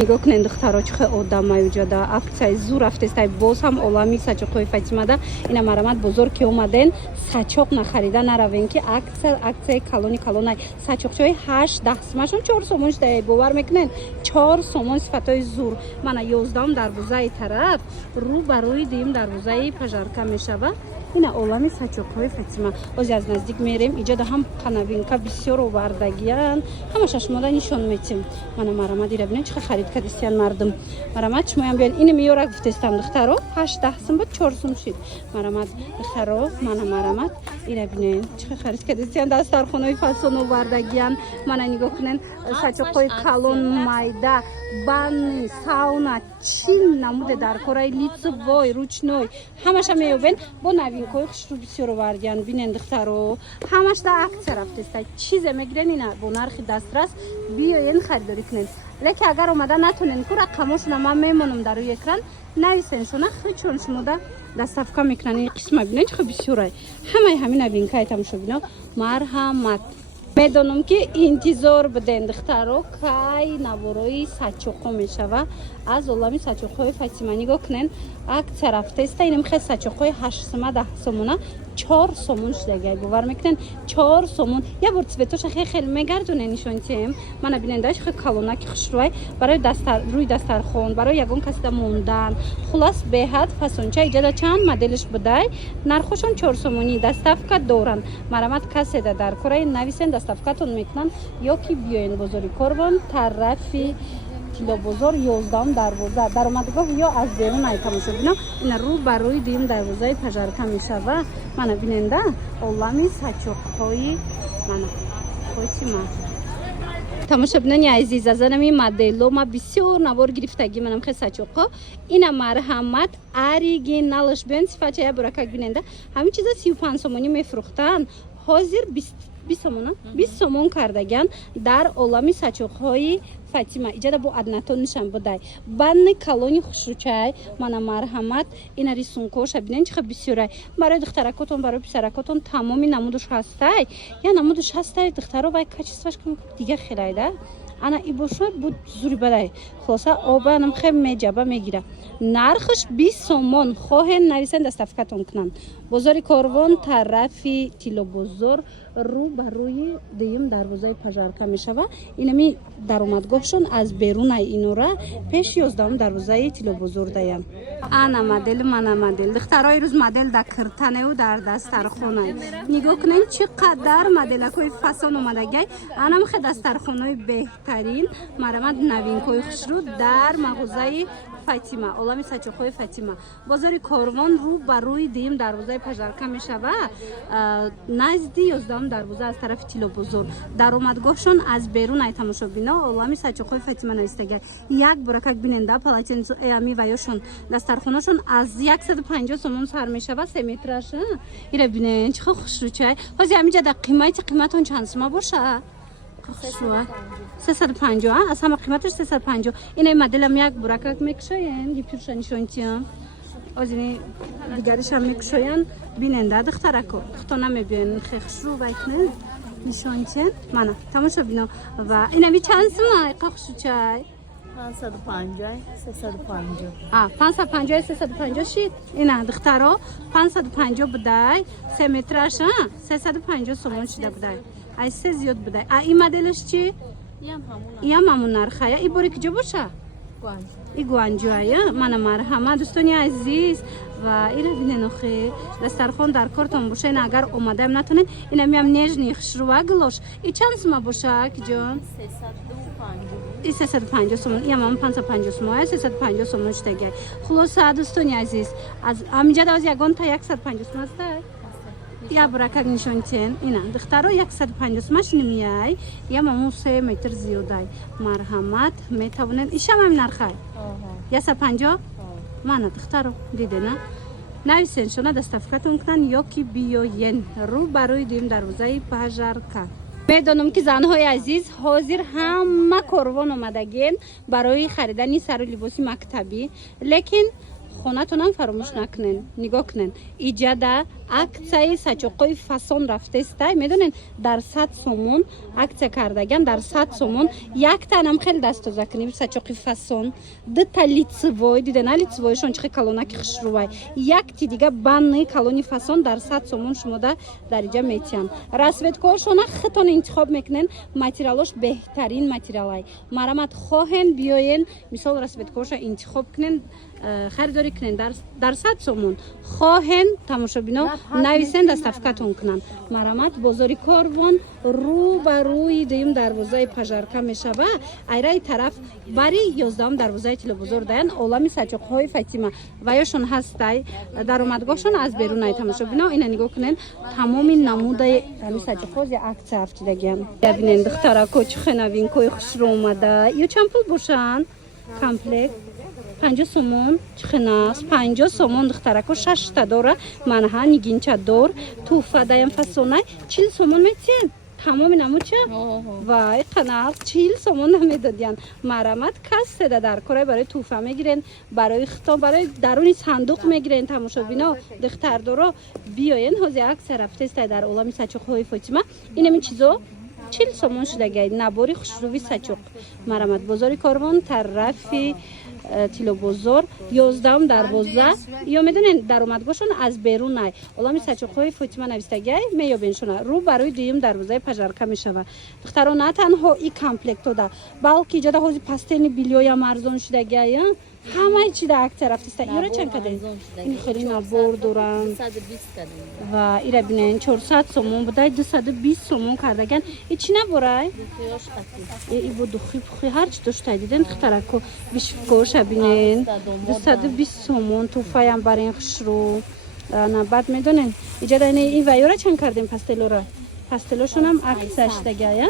نگاه کنید دخترها چه آدمایی وجوده افسای زور افتسته باز هم عالمی ساچوقای فاطمه ده اینا مرامت بزرگ که اومدن ساچوق نخریدن نروین که اکثر کلونای ساچوقچای 8 10 سومشون 4 سومونش ده باور میکنین 4 سومون صفتای زور من 11 دروازه طرف رو بروی دیم دروازه پژارکا میشوه اینا عالمی ساچوقای فاطمه باز از نزدیک میریم اینجا ده هم قنابینکا بسیار آوردگیان همش شما نشون میتیم من مرامت دیره ببینید چه خرید کردیستیان مردم مرامت شما هم بیان اینو میاره گفتستم دخترو 8 10 سوم بود 4 سوم شد مرامت دخترو من مرامت ایره ببینید چه خرید کردیستیان دسترخوانای فسون آوردگیان من نگاه کنین ساچوقای کالون مایدا بانی ساونا چین نموده در کورای لیتسوی روچنوی همش میوبن با نوینکای خوشرو بسیار آوردگیان ببینید دخترو همش در اکثر رفتسته چیز میگیرن اینا با نرخ دسترس بیاین خریداری کنین لیکن اگر اومده نتونین که رقماشون من میمونم در روی اکران نویسین شونه خیلی چون شما در صفحه میکنن این قسمه بینید چه بسیاره همین نوینکای تماشا بینا مرحمت میدونم که انتظار بدین دخترو کای نوروی ساچوقو میشوه از عالمی ساچوقوی فاطمه نگاه کنین اکثر رفته است اینم خیلی ساچوقوی 8 سومه 10 سومونه 4 سومون شده باور میکنین 4 سومون یه بار سبتوش خیلی میگردونه نشونتیم من ببینندش خیلی کالونک خوشروی برای روی دسترخوان برای یگون کسی موندن خلاص به حد فسونچه ایجاد چند مدلش بده نرخشون 4 سومونی دستافکا دورن مرامت کسی در کره نویسن دستافکاتون میکنن یا کی بیاین بزرگی قربان طرفی کیلو بزرگ 11 دروازه در اومدگاه یا از بیرون ایتامشو بینا این رو بروی دیم دروازه پژارکا میشوه من بیننده عالمی ساچوقهای من فاطمه تماشا بیننی عزیز از نمی مدلو ما بسیار نوار گرفتگی منم خیلی ساچوقا اینا مرحمت اوریجینالش بین صفات یا برکت بیننده همین چیزا 35 سومونی میفروختن حاضر 20 سومون کردگان در عالمی ساچوقهای فاطمه ایجاد با ادناتون نشان بده بند کالونی خوشروچای من مرحمت اینا ریسونکوش ببینید چه بسیاره برای دخترکاتون برای پسرکاتون تمامی نمودش هسته یا نمودش هسته دخترو باید کچیسش کنم دیگه خیلی ده انا ای بوشو بود زوری بده خلاصه آبانم خیلی میجابه میگیره نرخش 20 سومون خواهن نویسن دستافکاتون کنن بزرگ کاروان طرفی تیلو بزرگ رو بر روی دیم دروازه پژارکا میشوه اینمی در اومدگاهشون از بیرون اینو را پیش 11 دروازه تیلو بزرگ دایم انا مدل دخترای روز مدل در کرتنه و در دسترخونه نگاه کنین چقدر مدلکای فسون اومدگی انا خد دسترخونای بهترین مرامت نوینکای خوشرو در مغازه فاطمه عالمی ساچوقای فاطمه بازار کاروان رو بر روی دیم دروازه پژارکا میشوه نزدی 11 دروازه از طرف تیلو بزرگ در اومدگاهشون از بیرون ایتامشو بینا عالمی ساچوقای فاطمه نویسته یک برکت بیننده پلاچن امی ویاشون دسترخونهشون از 150 سومون سر میشوه 3 مترش ایره ببینین چه خوشروچه حاضر همینجا در قیمتون چند سومه باشه 350 از همه قیمتش 350 این مدل هم یک برکت میکشاین یه پیرش نشونتیم از این دیگرش هم میکشاین بیننده دخترکو دختر نمیبین خیخش رو بکنه نشونتیم منه تماشا بینا و این همی چند سمه قخشو چای 550 350 550 350 شید اینا دخترا 550 بده 3 مترش 350 سومون شده بده ای سه زیاد بده این مدلش چی؟ یم همون نرخه ای باری کجا باشه؟ ای گوانجوه من مرحمت دوستانی عزیز و این رو بینین اخی دسترخوان در کارتون باشه این اگر اومده هم نتونین این هم نیجنی خشروه گلوش ای چند سومه باشه که جان؟ 350 سومون این هم 550 سومون 350 سومون شده خلاصه دوستانی عزیز از همینجا از یگان تا 150 سومون هسته یا برکت نشونتین اینا دخترها 150 سومش نمیای یا مامو 3 متر زیاده مرحمت میتونن ایشم هم نرخه 150 من دخترها دیده نه نویسین شما دستافکاتون کنن یا کی بیاین رو برای دیم دروازه پژارکا میدونم که زنهای عزیز حاضر همه کاروان اومدگین برای خریدن سر لباس مکتبی لیکن хонатонам фаромӯш накунен. Нигоҳ кунен. Иҷада аксияи сачоқҳои фасон рафтестай. Медонен дар 100 сомон аксия кардаган, дар 100 сомон яктанам хеле дастоза кунем сачоқи фасон. Дита лицевой, дидена лицевойшон чихе калонаки хушрувай. Якти дига банни калони фасон дар 100 сомон шумода дариҷа метиҳан. Расветкошона хитон интихоб мекунен, материалош беҳтарин материалай. Марамат хоҳен биёен, мисол расветкоша интихоб кунен, харидорӣ кунен дар 100 сомон. Хоҳен тамошобино нависен доставкатон кунанд. Марамат бозори Корвон рӯ ба рӯи дуюм дарвозаи пажарка мешава. Айраи тараф бари 11 дарвозаи Тилобозор даян олами сачоқҳои Фатима ва ёшон ҳастай даромадгоҳшон аз берунай. Тамошобино ина нигоҳ кунен тамоми намудаи ҳами сачоқҳои аксия афтидагиан. Бинен духтарако чӣ новинкои хушрӯ омада. Ё чанд пул бошанд? Комплект 50 сомон чихнас 50 сомон духтарако 6 та дора манҳа нигинча дор туфа даям фасонай 40 сомон метиен тамоми намуча вай қанақ 40 сомон намедодиян марамат касседа дар кора барои туфа мегирен барои хитон барои даруни сандуқ мегирен тамошобино духтардоро биёен ҳози аксия рафтестай дар олами сачоқҳои Фотима инами чизо 40 сомон шудагай набори хушрӯви сачоқ марамат бозори Корвон тарафи Тилобозор 11 дарвоза ё медонен даромадгоҳшон аз берунай олами сачоқҳои Фотима навистагай меёбеншона рӯ барои дуюм дарвозаи пажарка мешава духтаро на танҳо и комплектода балки иҷода ҳози пастелни билёям арзон шудагай ҳамаи чи да аксия рафтиста ира чанд кадем ин хеле набор дорам ва ира бинен 400 сомон будай 220 сомон кардаган и чи наборай и бо духи пухи ҳарчи доштай диден духтарако бишкоша бинен 220 сомон туфаям барин хушрӯ набад медонен иҷода ин вайёра чанд кардем пастелора пастелошонам аксия шудагая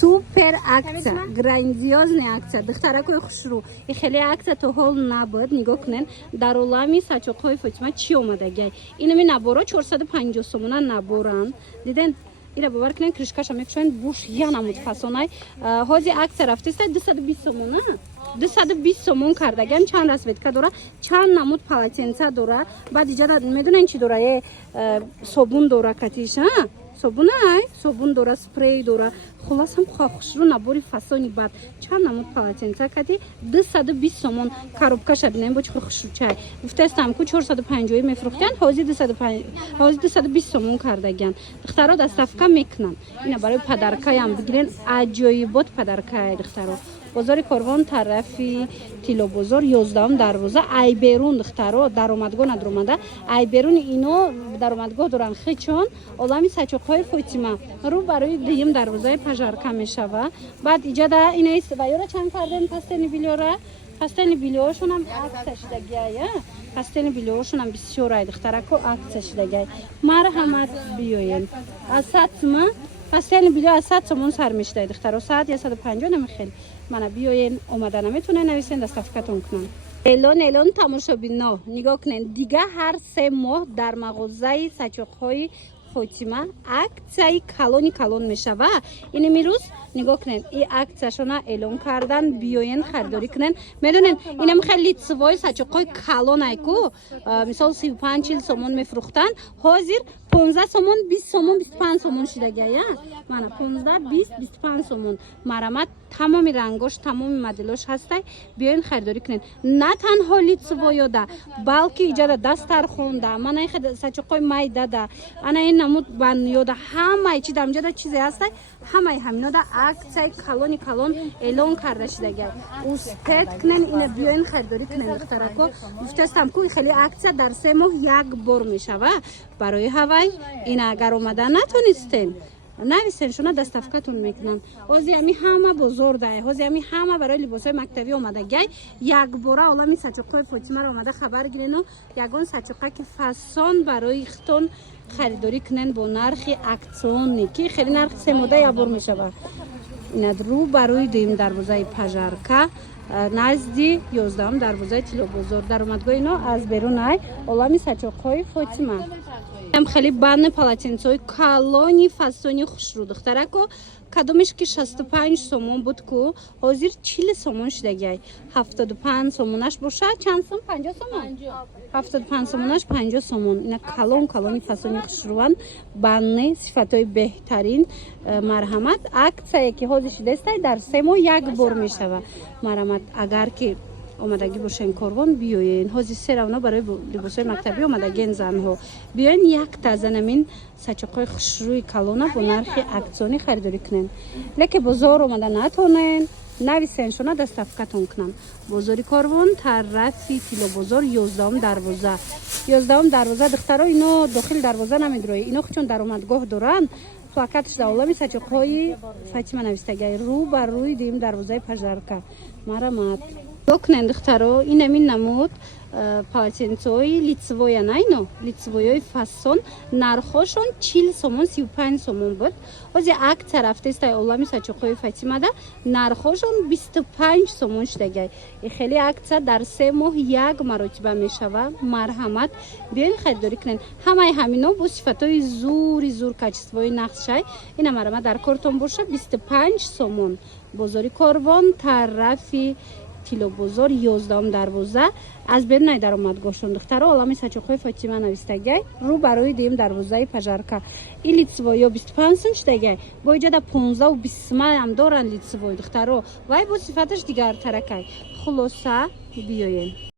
супер акция грандиозная акция духтаракои хушрӯ и хеле акция то ҳол набуд нигоҳ кунен дар олами сачоқҳои Фотима чӣ омадагай инами наборо 450 сомона наборан диден ира бовар кунен кришкаша мекушоен буш я намуд фасонай ҳози акция рафтеста 220 сомона 220 сомон кардаган чанд расветка дора чанд намуд полотенца дора баъд иҷада медонен чӣ дора собун дора катиша собунай собун дора спрей дора хулосам хушрӯ набори фасони бад чанд намуд полотенца кати 220 сомон коробкаша бинем бо чихур хушрӯчай гуфтастам ку 450 мефрӯхтан ҳози 220 сомон кардаган духтаро доставка мекунан ина барои падаркаям бигирен аҷоибот падаркай духтаро бозори Корвон тарафи Тилобозор 11 дарвоза айберун духтаро даромадгоҳ надромада айберуни ино даромадгоҳ доран хичон олами сачоқҳои Фотима рӯ барои дуюм дарвозаи пажарка мешава баъд иҷада инаист ва ёра чанд кардем пастелни билёра пастелни билёшонам аксия шудагая пастелни билёшонам бисёрай духтарако аксия шудагай марҳамат биёен аз 100 пастелни билё аз 100 сомон сар мешудай духтаро 100 я 150 намехел мана биёен омада наметунен нависен доставкатон кунам элон тамошобино нигоҳ кунен дига ҳар 3 моҳ дар мағозаи сачоқҳои Фотима аксияи калон мешава инами рӯз нигоҳ кунен и аксияшона эълон кардан биёен харидорӣ кунен медонен инам хеле лицевои сачоқҳои калонай ку мисол 35-40 сомон мефрӯхтанд ҳозир 15 сомон 20 сомон 25 сомон шудагая мана 15-20-25 сомон марамат тамоми рангош тамоми моделош ҳастай биёен харидорӣ кунен на танҳо лицевоёда балки иҷода дастархонда мана сачоқҳои майдада ана ин намуд банёда ҳамаи чи дамҷода чизе ҳастай ҳамаи ҳаминода аксияи калон эълон карда шудагай устед кунен ина биёен харидорӣ кунен духтарако гуфтастам ку хеле аксия дар 3 моҳ як бор мешава барои ҳавай ина агар омада натонистен нависен шуна доставкатон мекунам ҳози ами ҳама бозор дай ҳози ами ҳама барои либосҳои мактабӣ омадагай якбора олами сачоқҳои Фотимаро омада хабар гирено ягон сачоқаки фасон барои хитон харидорӣ кунен бо нархи аксионӣ ки хеле нархи семода ябор мешава ина рӯ барои дуюм дарвозаи пажарка назди 11 дарвозаи Тилобозор даромадгоҳи ино аз берунай олами сачоқҳои Фотима ам хеле банне полотенцои калони фасони хушрӯ духтарако кадомеш ки 65 сомон буд ку ҳозир 40 сомон шудагай 75 сомонаш боша чанд сом 50 сомон 75 сомонаш 50 сомон ина калони фасони хушрӯан банне сифатои беҳтарин марҳамат аксия ки ҳозир шудастай дар 3 моҳ як бор мешава марҳамат агар ки омадагӣ бошен корвон биёен ҳозир се равно барои либосои мактабӣ омадагиен занҳо биёен якта занамин сачоқҳои хушрӯи калона бо нархи аксионӣ харидорӣ кунен леки бозор омада натонен нависен шона доставкатон кунам бозори корвон тарафи тилобозор 11 дарвоза духтаро ино дохили дарвоза намедирои ино чун даромадгоҳ доранд плакатш дар олами сачоқҳои фатима навистагай рӯ бар рӯи дим дарвозаи пажарка марамат докнен духтаро инамин намуд полотенцои лицевоя найно лицевоёи фасон нархошон 40 сомон 35 сомон буд ҳозир акция рафтестай олами сачоқҳои фатимада нархошон 25 сомон шудагай и хеле акция дар 3 моҳ як маротиба мешава марҳамат биёин харидорӣ кунен ҳамаи ҳамино бо сифатои зур качествои нақшай ина марҳамат дар кортон боша 25 сомон бозори корвон тарафи тилобозор 11 дарвоза аз берунай даромадгоҳшон духтаро олами сачоқҳои фотима навистагай рӯ барои дим дарвозаи пажарка и лицевоё 25 сом шудагай бо иҷода 15 و 20 ам доранд лицевои духтаро вай бо сифаташ дигартаракай хулоса биёен